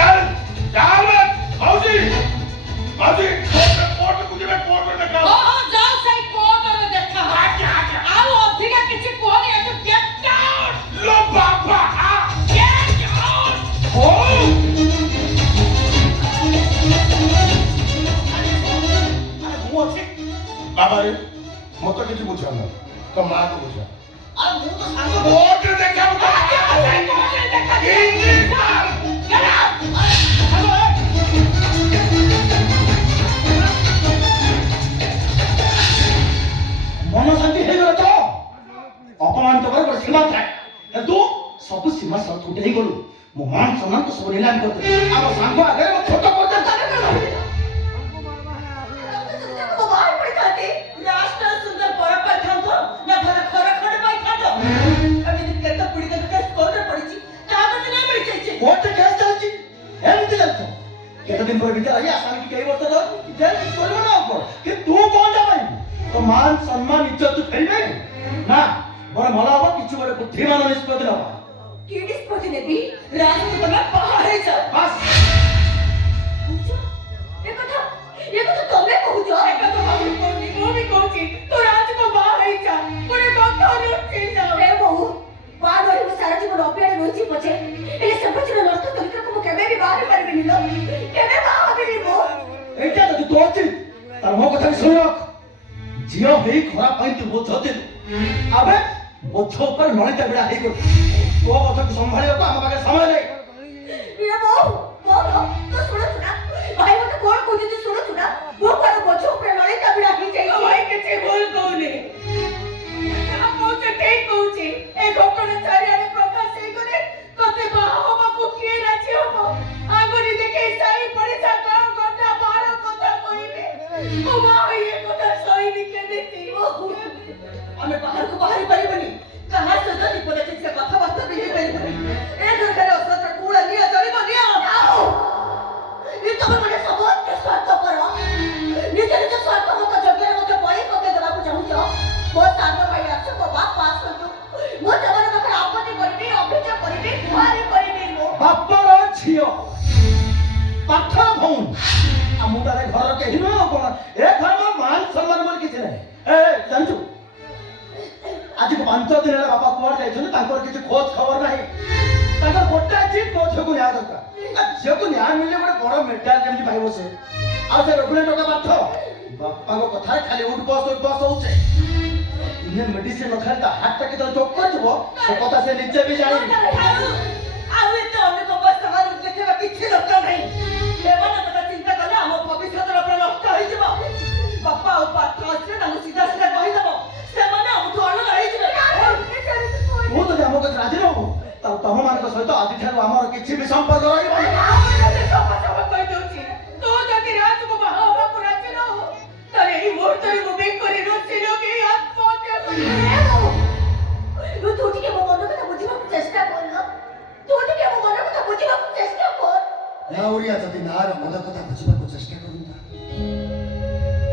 चल चल मौसी मौसी कोर्ट तुझे मैं कोर्ट में देखा ओहो जाओ सही कोर्ट में देखा आके आओ अधिक किसी कोनी है तो गेट आउट लो बाबा गेट आउट ओ बाबा रे मत किसी बुझा ना तो मां को बुझा अरे मुंह तो सांगो कोर्ट देखा मन शांति ହେଇଗଲା ତ ଅପମାନ ତ ଗୋଟେ ସୀମା ଥାଏ ତୁ ସବୁ ସୀମା ସବୁ ତୁଟେଇ ଗଲୁ ମୋ ମାନ ସମ୍ମାନ ତ ସବୁ ନିଲାମ କରିଦେଲୁ ଆମ ସାଙ୍ଗ ଆଗରେ ମୋ ଛୋଟ କରିଦେ ତାରେ ନା राष्ट्र सुंदर बरपर थांतो ना भला खरा खड़ पाई थांतो अभी तो केत पुड़ी के केस कोर्ट रे पड़ी छी कागज नहीं मिल छै कोर्ट केस चलछि एमती चलतो केते दिन पर भीतर आया आसामी की कई वर्ष तो जेल करबो ना ऊपर कि तू कोन जा भाई तो मान सम्मान इज्जत तू फेरबे ना बड़ भला हो किछु बड़े बुद्धिमान निष्पत्ति नबा की निष्पत्ति नेबी राज को तमे पहाड़े जा बस ये तो तमे कहू ए कथा वो भी कहूची तो राज को बाहर जा पुरे कथा रोटी जा ए बहु बार बार वो सारा जीवन अपेड़ा रोची पछे एले सब कुछ नष्ट तरीका को केबे भी बाहर परबे लो केबे बाहर भी वो एटा तो तू अछि तार मो कथा सुनो जियो हे खरा पाई तू बोझते अबे बोझ ऊपर नळिता बिडा हे को तो कथा को संभालियो को हम पाके समय नहीं ये बहु तो सुनो सुना भाई वो तो कौन कोजी तू सुनो सुना वो पर बोझ ऊपर नळिता बिडा ही चाहिए भाई के बोल कोने हम बहुत ठीक कहूची ए घटना चारियारे प्रकाश से करे कते बाहो बापू के राजी हो आगरी देखे साई पड़े जा काम करता 12 कथा कइले ओ भाई ये कथा सही लिखे देती हमें बाहर को बाहर परिबनी कहां से जदी पड़े से कथा वास्ता भी परिबनी ए घर करे असत कूड़ा लिया जरी बनिया आओ ये तो मैंने सब के स्वार्थ करो निजे निजे स्वार्थ मत जगह मत बड़ी पके देबा को चाहू छो वो सागर भाई आछो को बाप पास कर दो वो जमाना में आपत्ति करबी अभियोग करबी गुहारी करबी मो बापर झियो पाठर भौन आमुदारे घर के हिनो कोन ए घर में मान सम्मान बोल किछ नै ए जानछु आज 5 दिन रे बाबा कोर जाय छन तांकर किछ खोज खबर नाही तांकर गोटा जी खोज को याद होता जे को न्याय मिले बड़े बड़ मेडल जेमति पाइबो से आ से रघुने टका बाथ बापा को कथा खाली उठ बस होचे इने मेडिसिन न खाता हाथ तक तो चोक कर जबो से कथा से नीचे भी जाई आउ एते अन्य को बस समाज देखबा किछि दरकार नहीं एवना कथा चिंता करले हम भविष्य रो पर नष्ट होई जबो बापा और पात्र से ना सीधा सीधा कहि दबो से माने हम तो अलग रही जबे मु तो हमो के राजी रहू तम मान को सहित आदि ठारो हमर किछि भी संपर्क रही तो जदि राज को बाहा को राजी न हो तरे ही मुहूर्त रे मुबे करे रोसी लोगे आत्महत्या तू ठीक है मन को बुझिबा को चेष्टा कर लो तू ठीक है मन को बुझिबा को चेष्टा कर लाउरिया जदि नार मन कथा बुझिबा को चेष्टा करूंता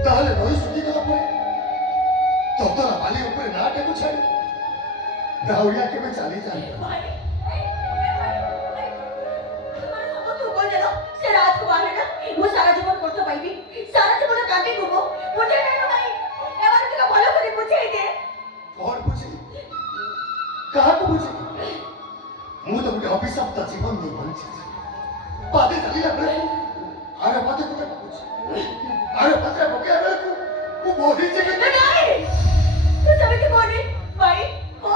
ताहले नई सुधी गला परे तोतरा बाली ऊपर नाटे को छाड़ी लाउरिया केबे चाली जाए भाई तू को जलो से रात को बाहर ना मु सारा जीवन करतो पाइबी सारा जीवन काटी गुबो मुझे नहीं भाई एबार के भलो करी बुझे दे और बुझी कहा को बुझी मु तो गुटे अभिशाप ता जीवन नहीं बंची पादे चली लागले अरे पादे को बुझी अरे पादे बके रे को बोली जे के नहीं तू सब के बोली भाई को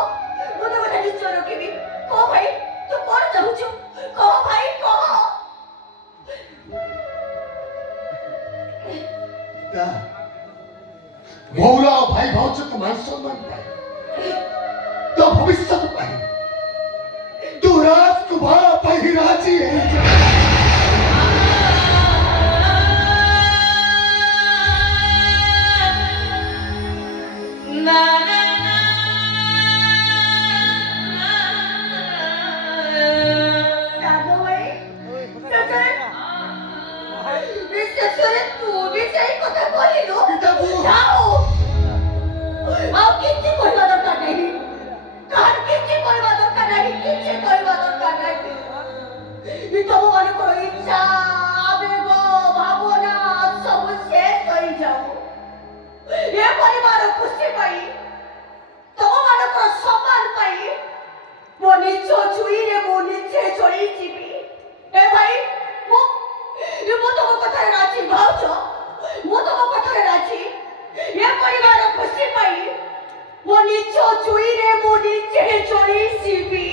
मु तो बता दी चोरो के भी को भाई तू कौन चाहू छु को भाई को ता भौला भाई भाउच तो मान सम्मान पाए तो भविष्य पाए तू राजकुमार पाई राजी है ना साधु भाई ससुर ससुर तू भी सही कथा कहलिलो जाओ आप किसी कोई दरकार नहीं कान किसी कोई दरकार नहीं किसी कोई दरकार नहीं ये ଏ ପରିବାର ଖୁସି ପାଇଁ ତମମାନଙ୍କର ସମ୍ମାନ ପାଇଁ ମୋ ନିଜ ଛୁଇରେ ମୁଁ ନିଜେ ଚଳି ଯିବି। ଏ ଭାଇ ମୁଁ ତମ କଥାରେ ରାଜି ଭାଉଛ, ମୁଁ ତମ କଥାରେ ରାଜି। ଏ ପରିବାର ଖୁସି ପାଇଁ ମୋ ନିଜ ଛୁଇରେ ମୁଁ ନିଜେ ଚଳି ଯିବି।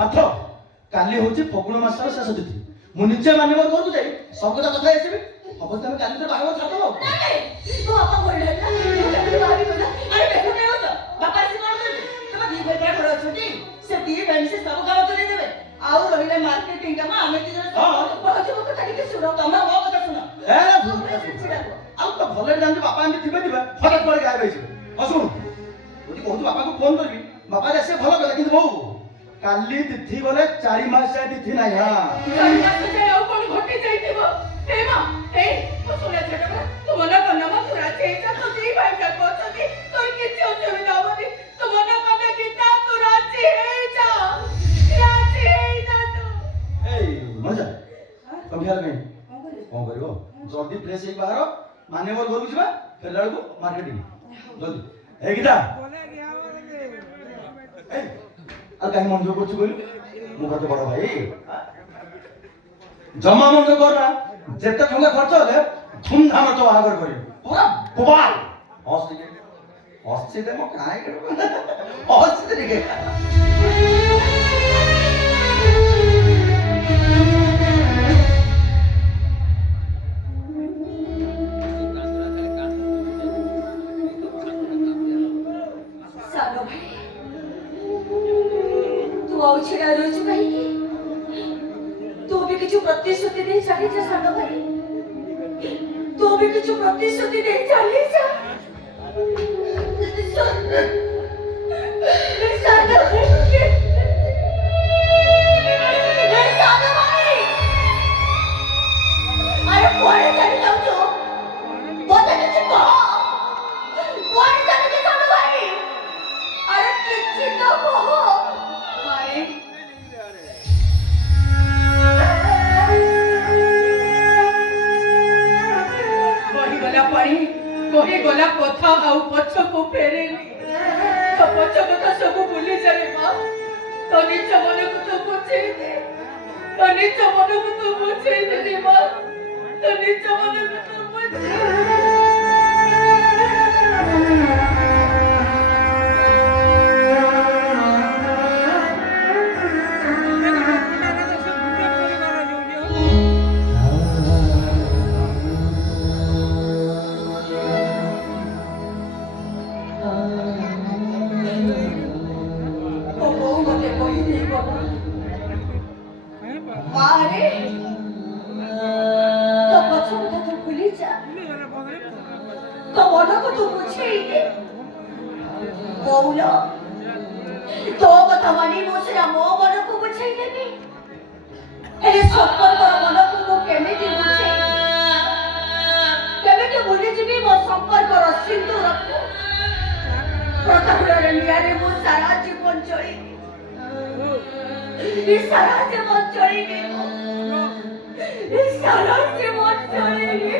ପାଠ କାଲି ହଉଛି ଫଗୁଣ ମାସର ଶେଷ ତିଥି। ମୁଁ ନିଜେ ମାନ୍ୟବର ଘରକୁ ଯାଇ ସବୁ କଥା କଥା ହେଇଯିବି। ହବ ତମେ କାଲି ତ ବାହାଘର ଛାଡ଼ିଦେବ। ମୋ ବାପା କହିଲେ ନା ମୁଁ କେମିତି ବାହାରି ଗଲା। ଆରେ ଦେଖ ନେଉଛ ବାପା ଆସି କଣ କରିବେ? ତମ ଦି ଭାଇ ପରା ଘରେ ଅଛନ୍ତି, ସେ ଦି ଭାଇ ସେ ସବୁ କାମ କରି ଦେବେ। ଆଉ ରହିଲେ ମାର୍କେଟିଂ କାମ ଆମେ ଦି ଜଣ କହୁଛୁ। ମୋ କଥା ଟିକେ ଶୁଣ, ତମେ ମୋ କଥା ଶୁଣ। ଆଉ ତ ଭଲରେ ଜାଣିଛୁ ବାପା ଏମିତି ଥିବେ ହଠାତ୍ ପରେ ଗାୟବ ହେଇଯିବେ। ଶୁଣୁ ଯଦି କହୁଛୁ ବାପାକୁ ଫୋନ କରିବି, ବାପା ଆସିବେ ଭଲ କଥା, କିନ୍ତୁ ବୋଉ କାଲି ତିଥି ଗଲେ 4 ମାସ ଯାଏ ତିଥି ନାହିଁ। ହଁ 4 ମାସ ଯାଏ ଆଉ କଣ ଘଟି ଯାଇଥିବ? ଏ ମା ମୁଁ ଶୁଣିଲା ଝିଅଟା ତୁ ମନା କରନା ମା, ତୁ ରାଜି ହେଇଯା। ତୁ ଦି ଭାଇ ଯାକ ଅଛନ୍ତି, ତୋର କିଛି ଅସୁବିଧା ହବନି। ତୁ ମନା କରନା ଗୀତା, ତୁ ରାଜି ହେଇଯା ତୁ। ଏଇ ମଜା ତମେ ହେଲେ କଣ କରିବ? ଜଲ୍ଦି ଫ୍ରେଶ ହେଇକି ବାହାର, ମାନ୍ୟବର ଘରକୁ ଯିବା, ଫେରିଲା ବେଳକୁ ମାର୍କେଟିଂ ଜଲ୍ଦି। ଏଇ ଗୀତା ଆଉ କାହିଁ ମନ ଦୁଃଖ କରୁଛୁ କହିଲୁ? ମୁଁ କତେ ବଡ ଭାଇ, ଜମା ମନ ଦୁଃଖ କରନା। ଯେତେ ଟଙ୍କା ଖର୍ଚ୍ଚ ହେଲେ ଧୁମଧାମ ତ ବାହାଘର କରିବି, ପୁରା ବୋବାଲ। ହସି ଦେ ମୋ କାହିଁ ହସି ଟିକେ। ଛିଡ଼ା ରହିଛୁ କାହିଁକି? ତୁ ବି କିଛି ପ୍ରତିଶ୍ରୁତି ଦେଇ ଚାଲିଯା ସାନ ଭାଇ, ତୁ ବି କିଛି ପ୍ରତିଶ୍ରୁତି ଦେଇ ଚାଲିଯା ସାନ ଭାଇ। ଆରେ କୁଆଡ଼େ ଚାଲି ଯାଉଛୁ? ମତେ କିଛି କହ, କୁଆଡ଼େ ଚାଲିଛୁ ସାନ ଭାଇ? ଆରେ କିଛି ତ କହ। ଗଲା କଥା ଆଉ ପଛକୁ ଫେରେନି। ତ ପଛ କଥା ସବୁ ଭୁଲି ଯାଏ ମା। ତ ନିଜ ମନକୁ ତୁ ବୁଝେଇ ଦେ, ତ ନିଜ ମନକୁ ତୁ ବୁଝେଇ ଦେନି ମା, ତ ନିଜ ମନକୁ ତୁ ବୁଝେଇ। तो କଥା ମାନି ମୁଁ ସେଟା ମୋ ମନକୁ ବୁଝେଇ ଦେବି। ହେଲେ ସମ୍ପର୍କର ମନକୁ ମୁଁ କେମିତି ବୁଝେଇବି? କେମିତି ଭୁଲିଯିବି ମୋ ସମ୍ପର୍କର ସିନ୍ଦୁରକୁ? ପ୍ରଥମରେ ନିଆରେ ମୁଁ ସାରା ଜୀବନ ଚଳିବି, ସାରା ଜୀବନ ଚଳିବି, ସାରା ଜୀବନ ଚଳିବି।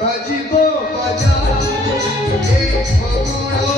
বাজিব বাজা এই ফগুড়া